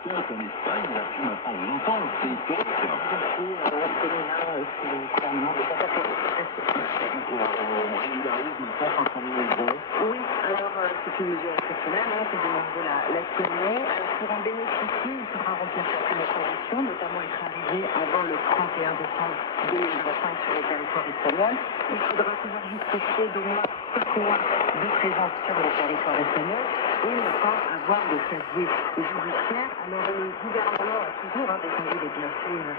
Donc en Espagne, depuis maintenant longtemps, c'est historique. Depuis féminin sous le gouvernement de Zapatero. On régularise maintenant 500 000 euros. Oui, alors c'est une mesure exceptionnelle, hein, c'est de nouveau la CNE. Pour en bénéficier, il faudra remplir certaines conditions, notamment être arrivé avant le 31 décembre 2025 sur le territoire espagnol. Il faudra pouvoir justifier d'au moins 5 mois de présence sur le territoire espagnol et ne pas avoir de casier judiciaire. Alors le gouvernement a toujours défendu les bienfaits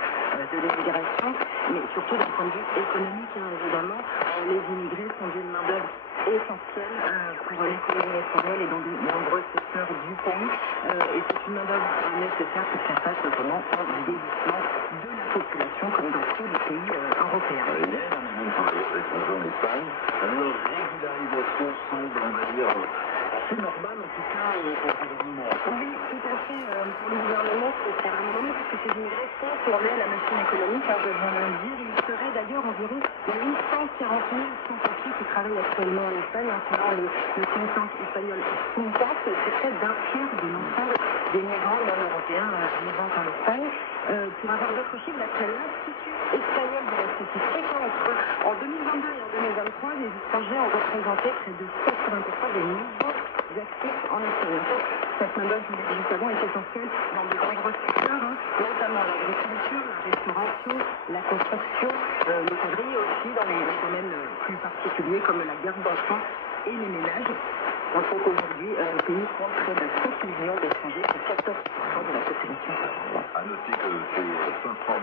de l'immigration, mais surtout d'un point de vue économique, évidemment. Les immigrés sont d'une main-d'œuvre essentielle pour l'économie espagnole et dans de nombreux secteurs du pays. Et c'est une main-d'œuvre nécessaire pour faire face notamment au vieillissement de la population, comme dans tous les pays européens. Il y a énormément de travailleurs étrangers en Espagne. Leur régularisation semble, on va dire, assez normale, en tout cas, pour le gouvernement. Oui, tout à fait. Pour le gouvernement, c'est un moment parce que ces immigrés font tourner la machine économique, je dois le dire. Il serait d'ailleurs environ 840 000 sans-papiers qui travaillent actuellement en Espagne. Selon le think tank espagnol Contact, c'est près d'un tiers de l'ensemble des migrants non européens vivant en Espagne. Pour avoir d'autres chiffres, d'après l'Institut espagnol de la statistique, en 2022 et en 2023, les étrangers ont représenté près de 80% des nouveaux actifs en Espagne. Cette main-d'œuvre, je vous l'ai dit juste avant, est essentielle dans de nombreux secteurs, notamment l'agriculture, la restauration, la construction, l'hôtellerie aussi, dans les domaines plus particuliers comme la garde d'enfants et les ménages. On sait qu'aujourd'hui, le pays compte près de 5 millions d'étrangers, c'est 14% de la population. À noter que ces 500